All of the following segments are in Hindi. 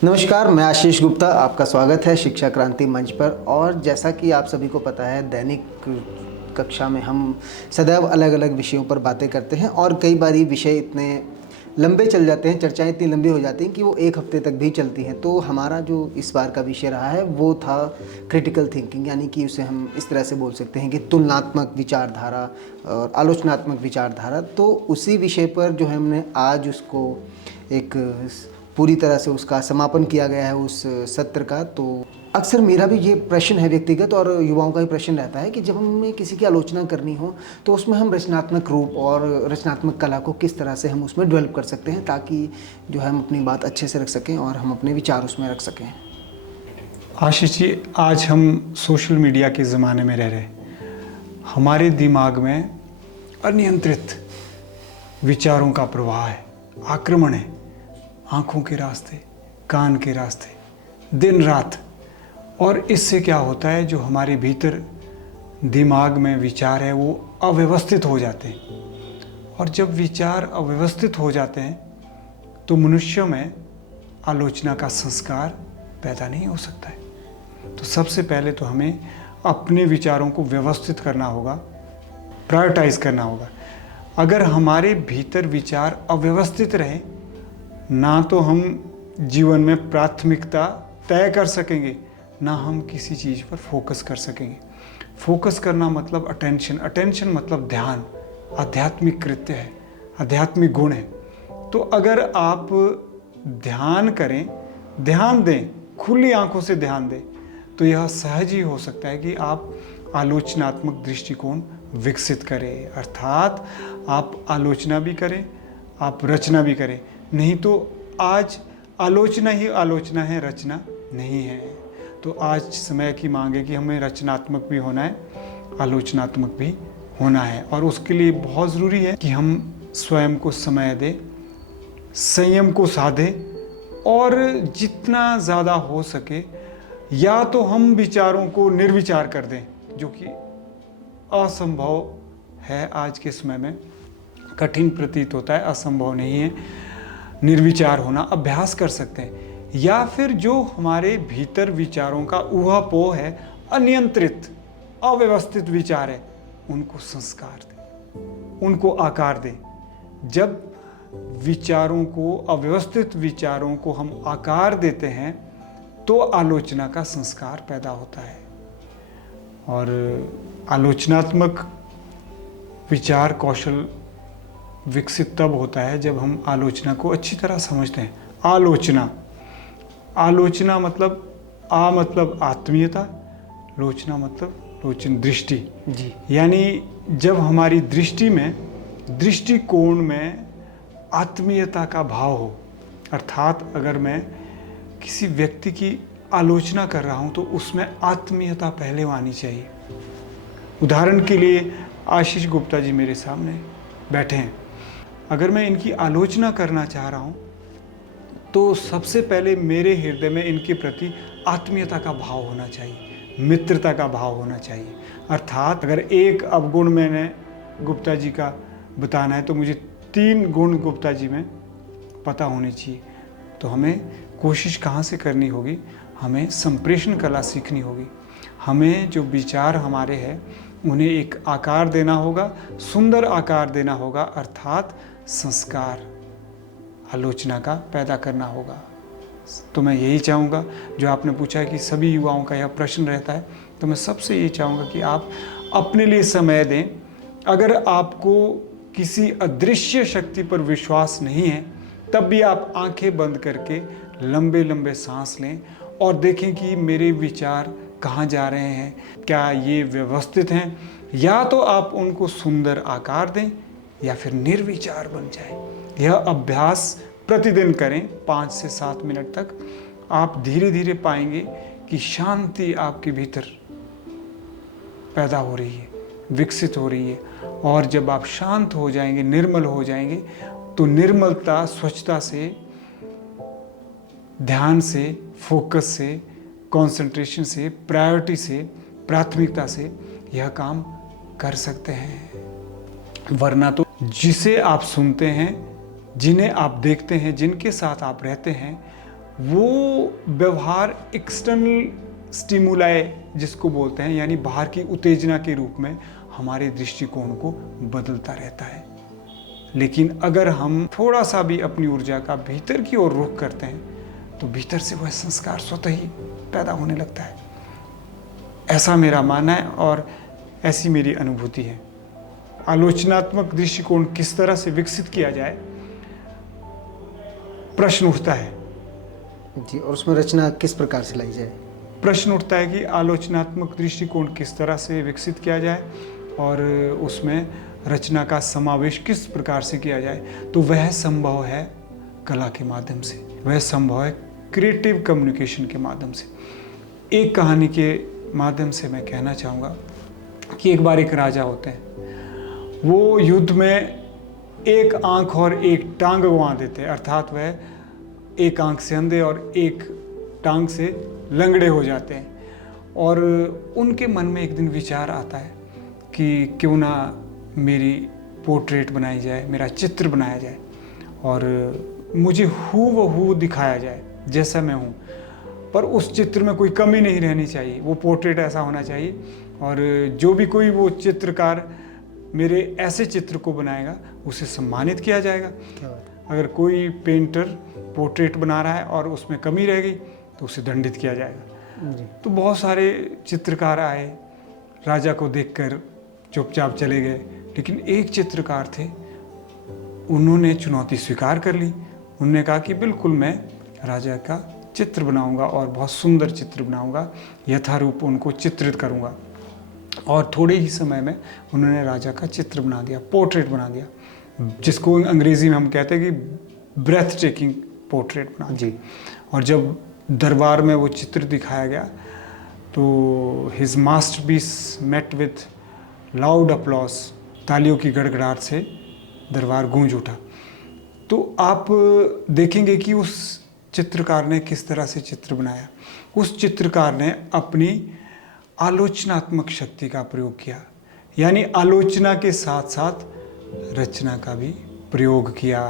नमस्कार, मैं आशीष गुप्ता। आपका स्वागत है शिक्षा क्रांति मंच पर। और जैसा कि आप सभी को पता है, दैनिक कक्षा में हम सदैव अलग अलग विषयों पर बातें करते हैं और कई बारी विषय इतने लंबे चल जाते हैं, चर्चाएं इतनी लंबी हो जाती हैं कि वो एक हफ्ते तक भी चलती हैं। तो हमारा जो इस बार का विषय रहा है वो था क्रिटिकल थिंकिंग, यानी कि उसे हम इस तरह से बोल सकते हैं कि तुलनात्मक विचारधारा और आलोचनात्मक विचारधारा। तो उसी विषय पर जो है हमने आज उसको एक पूरी तरह से उसका समापन किया गया है उस सत्र का। तो अक्सर मेरा भी ये प्रश्न है व्यक्तिगत, और युवाओं का भी प्रश्न रहता है कि जब हमें किसी की आलोचना करनी हो तो उसमें हम रचनात्मक रूप और रचनात्मक कला को किस तरह से हम उसमें डेवलप कर सकते हैं, ताकि जो है हम अपनी बात अच्छे से रख सकें और हम अपने विचार उसमें रख सकें। आशीष जी, आज हम सोशल मीडिया के ज़माने में रह रहे हैं। हमारे दिमाग में अनियंत्रित विचारों का प्रवाह है, आक्रमण है, आँखों के रास्ते, कान के रास्ते, दिन रात। और इससे क्या होता है, जो हमारे भीतर दिमाग में विचार है वो अव्यवस्थित हो जाते हैं। और जब विचार अव्यवस्थित हो जाते हैं तो मनुष्य में आलोचना का संस्कार पैदा नहीं हो सकता है। तो सबसे पहले तो हमें अपने विचारों को व्यवस्थित करना होगा, प्रायोरिटाइज करना होगा। अगर हमारे भीतर विचार अव्यवस्थित रहे ना तो हम जीवन में प्राथमिकता तय कर सकेंगे, ना हम किसी चीज़ पर फोकस कर सकेंगे। फोकस करना मतलब अटेंशन, अटेंशन मतलब ध्यान, आध्यात्मिक कृत्य है, आध्यात्मिक गुण है। तो अगर आप ध्यान करें, ध्यान दें, खुली आंखों से ध्यान दें, तो यह सहज ही हो सकता है कि आप आलोचनात्मक दृष्टिकोण विकसित करें। अर्थात आप आलोचना भी करें, आप रचना भी करें। नहीं तो आज आलोचना ही आलोचना है, रचना नहीं है। तो आज समय की मांग है कि हमें रचनात्मक भी होना है, आलोचनात्मक भी होना है। और उसके लिए बहुत ज़रूरी है कि हम स्वयं को समय दें, संयम को साधें, और जितना ज़्यादा हो सके या तो हम विचारों को निर्विचार कर दें, जो कि असंभव है आज के समय में, कठिन प्रतीत होता है, असंभव नहीं है। निर्विचार होना अभ्यास कर सकते हैं। या फिर जो हमारे भीतर विचारों का ऊहापोह है, अनियंत्रित अव्यवस्थित विचार है, उनको संस्कार दें, उनको आकार दें। जब विचारों को, अव्यवस्थित विचारों को हम आकार देते हैं तो आलोचना का संस्कार पैदा होता है। और आलोचनात्मक विचार कौशल विकसित तब होता है जब हम आलोचना को अच्छी तरह समझते हैं। आलोचना, आलोचना मतलब मतलब आत्मीयता, लोचना मतलब लोचन, दृष्टि जी। यानी जब हमारी दृष्टि में, दृष्टिकोण में आत्मीयता का भाव हो। अर्थात अगर मैं किसी व्यक्ति की आलोचना कर रहा हूँ तो उसमें आत्मीयता पहले आनी चाहिए। उदाहरण के लिए आशीष गुप्ता जी मेरे सामने बैठे हैं। अगर मैं इनकी आलोचना करना चाह रहा हूँ तो सबसे पहले मेरे हृदय में इनके प्रति आत्मीयता का भाव होना चाहिए, मित्रता का भाव होना चाहिए। अर्थात अगर एक अवगुण मैंने गुप्ता जी का बताना है तो मुझे 3 गुण गुप्ता जी में पता होने चाहिए। तो हमें कोशिश कहाँ से करनी होगी, हमें संप्रेषण कला सीखनी होगी। हमें जो विचार हमारे हैं उन्हें एक आकार देना होगा, सुंदर आकार देना होगा, अर्थात संस्कार आलोचना का पैदा करना होगा। तो मैं यही चाहूँगा, जो आपने पूछा है कि सभी युवाओं का यह प्रश्न रहता है, तो मैं सबसे यही चाहूँगा कि आप अपने लिए समय दें। अगर आपको किसी अदृश्य शक्ति पर विश्वास नहीं है तब भी आप आंखें बंद करके लंबे लंबे सांस लें और देखें कि मेरे विचार कहाँ जा रहे हैं, क्या ये व्यवस्थित हैं, या तो आप उनको सुंदर आकार दें या फिर निर्विचार बन जाए। यह अभ्यास प्रतिदिन करें 5 से 7 मिनट तक। आप धीरे धीरे पाएंगे कि शांति आपके भीतर पैदा हो रही है, विकसित हो रही है। और जब आप शांत हो जाएंगे, निर्मल हो जाएंगे, तो निर्मलता, स्वच्छता से, ध्यान से, फोकस से, कंसंट्रेशन से, प्रायोरिटी से, प्राथमिकता से यह काम कर सकते हैं। वरना तो जिसे आप सुनते हैं, जिन्हें आप देखते हैं, जिनके साथ आप रहते हैं, वो व्यवहार एक्सटर्नल स्टिमुलाई जिसको बोलते हैं, यानी बाहर की उत्तेजना के रूप में हमारे दृष्टिकोण को बदलता रहता है। लेकिन अगर हम थोड़ा सा भी अपनी ऊर्जा का भीतर की ओर रुख करते हैं तो भीतर से वह संस्कार स्वतः ही पैदा होने लगता है। ऐसा मेरा मानना है और ऐसी मेरी अनुभूति है। आलोचनात्मक दृष्टिकोण किस तरह से विकसित किया जाए, प्रश्न उठता है जी, और उसमें रचना किस प्रकार से लाई जाए? प्रश्न उठता है कि आलोचनात्मक दृष्टिकोण किस तरह से विकसित किया जाए और उसमें रचना का समावेश किस प्रकार से किया जाए। तो वह संभव है कला के माध्यम से, वह संभव है क्रिएटिव कम्युनिकेशन के माध्यम से। एक कहानी के माध्यम से मैं कहना चाहूँगा कि एक बार एक राजा होते हैं, वो युद्ध में एक आंख और एक टांग गंवा देते हैं, अर्थात वह एक आंख से अंधे और एक टांग से लंगड़े हो जाते हैं। और उनके मन में एक दिन विचार आता है कि क्यों ना मेरी पोर्ट्रेट बनाई जाए, मेरा चित्र बनाया जाए और मुझे हूबहू दिखाया जाए जैसा मैं हूँ, पर उस चित्र में कोई कमी नहीं रहनी चाहिए। वो पोर्ट्रेट ऐसा होना चाहिए और जो भी कोई वो चित्रकार मेरे ऐसे चित्र को बनाएगा उसे सम्मानित किया जाएगा। क्या बात है। अगर कोई पेंटर पोर्ट्रेट बना रहा है और उसमें कमी रह गई तो उसे दंडित किया जाएगा। जी। तो बहुत सारे चित्रकार आए, राजा को देखकर चुपचाप चले गए, लेकिन एक चित्रकार थे, उन्होंने चुनौती स्वीकार कर ली। उन्होंने कहा कि बिल्कुल मैं राजा का चित्र बनाऊंगा और बहुत सुंदर चित्र बनाऊंगा, यथारूप उनको चित्रित करूंगा। और थोड़े ही समय में उन्होंने राजा का चित्र बना दिया, पोर्ट्रेट बना दिया, जिसको अंग्रेजी में हम कहते हैं कि ब्रेथ टेकिंग पोर्ट्रेट बना जी। और जब दरबार में वो चित्र दिखाया गया तो his masterpiece met with loud applause, तालियों की गड़गड़ाहट से दरबार गूंज उठा। तो आप देखेंगे कि उस चित्रकार ने किस तरह से चित्र बनाया। उस चित्रकार ने अपनी आलोचनात्मक शक्ति का प्रयोग किया, यानी आलोचना के साथ साथ रचना का भी प्रयोग किया।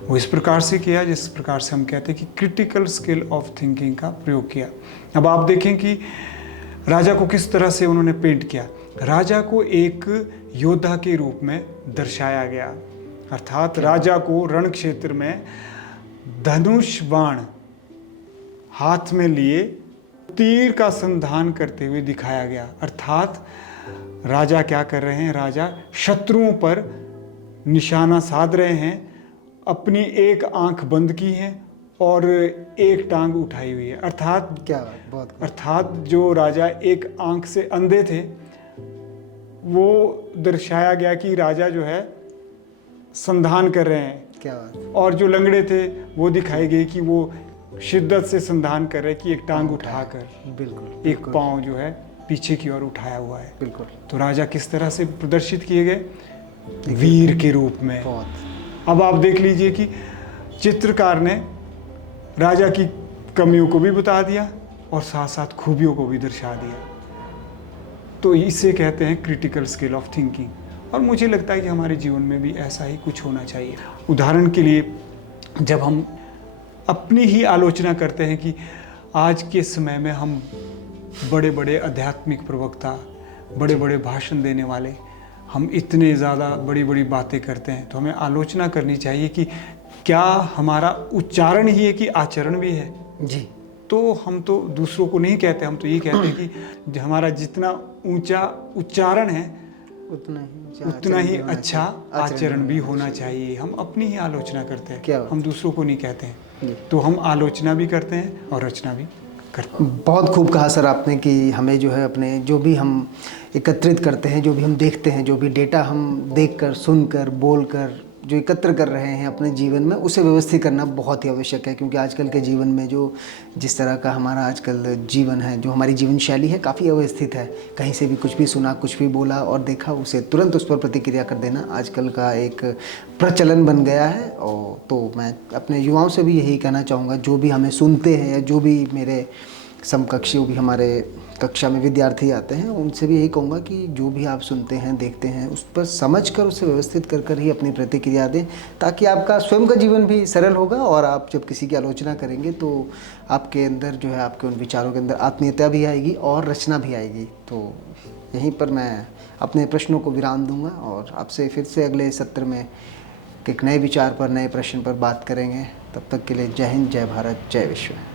वो इस प्रकार से किया जिस प्रकार से हम कहते हैं कि क्रिटिकल स्किल ऑफ थिंकिंग का प्रयोग किया। अब आप देखें कि राजा को किस तरह से उन्होंने पेंट किया। राजा को एक योद्धा के रूप में दर्शाया गया, अर्थात राजा को रण क्षेत्र में धनुष बाण हाथ में लिए तीर का संधान करते हुए दिखाया गया। अर्थात राजा क्या कर रहे हैं, राजा शत्रुओं पर निशाना साध रहे हैं, अपनी एक आंख बंद की है और एक टांग उठाई हुई है। अर्थात क्या बात, बहुत खूब। अर्थात जो राजा एक आंख से अंधे थे वो दर्शाया गया कि राजा जो है संधान कर रहे हैं, क्या बात। और जो लंगड़े थे वो दिखाई गई कि वो शिद्दत से संधान कर रहे हैं कि एक टांग उठाकर, बिल्कुल एक पांव जो है पीछे की ओर उठाया हुआ है। बिल्कुल। तो राजा किस तरह से प्रदर्शित किए गए, वीर के रूप में। बहुत। अब आप देख लीजिए कि चित्रकार ने राजा की कमियों को भी बता दिया और साथ साथ खूबियों को भी दर्शा दिया। तो इसे कहते हैं क्रिटिकल स्किल ऑफ थिंकिंग, और मुझे लगता है कि हमारे जीवन में भी ऐसा ही कुछ होना चाहिए। उदाहरण के लिए जब हम अपनी ही आलोचना करते हैं कि आज के समय में हम बड़े बड़े आध्यात्मिक प्रवक्ता, बड़े बड़े भाषण देने वाले, हम इतने ज़्यादा बड़ी बड़ी बातें करते हैं, तो हमें आलोचना करनी चाहिए कि क्या हमारा उच्चारण ही है कि आचरण भी है। जी। तो हम तो दूसरों को नहीं कहते, हम तो ये कहते हैं कि हमारा जितना ऊंचा उच्चारण है उतना ही अच्छा आचरण भी होना चाहिए। हम अपनी ही आलोचना करते हैं, हम दूसरों को नहीं कहते हैं। तो हम आलोचना भी करते हैं और रचना भी करते हैं। बहुत खूब कहा सर आपने कि हमें जो है अपने जो भी हम एकत्रित करते हैं, जो भी हम देखते हैं, जो भी डेटा हम देखकर, सुनकर, बोलकर जो एकत्र कर रहे हैं अपने जीवन में, उसे व्यवस्थित करना बहुत ही आवश्यक है। क्योंकि आजकल के जीवन में जो जिस तरह का हमारा आजकल जीवन है, जो हमारी जीवन शैली है, काफ़ी अव्यवस्थित है। कहीं से भी कुछ भी सुना, कुछ भी बोला और देखा, उसे तुरंत उस पर प्रतिक्रिया कर देना आजकल का एक प्रचलन बन गया है। और तो मैं अपने युवाओं से भी यही कहना चाहूँगा, जो भी हमें सुनते हैं या जो भी मेरे समकक्षी भी हमारे कक्षा में विद्यार्थी आते हैं, उनसे भी यही कहूँगा कि जो भी आप सुनते हैं, देखते हैं, उस पर समझ कर उसे व्यवस्थित कर कर ही अपनी प्रतिक्रिया दें, ताकि आपका स्वयं का जीवन भी सरल होगा और आप जब किसी की आलोचना करेंगे तो आपके अंदर जो है, आपके उन विचारों के अंदर आत्मीयता भी आएगी और रचना भी आएगी। तो यहीं पर मैं अपने प्रश्नों को विराम दूंगा और आपसे फिर से अगले सत्र में एक नए विचार पर, नए प्रश्न पर बात करेंगे। तब तक के लिए जय हिंद, जय भारत, जय विश्व।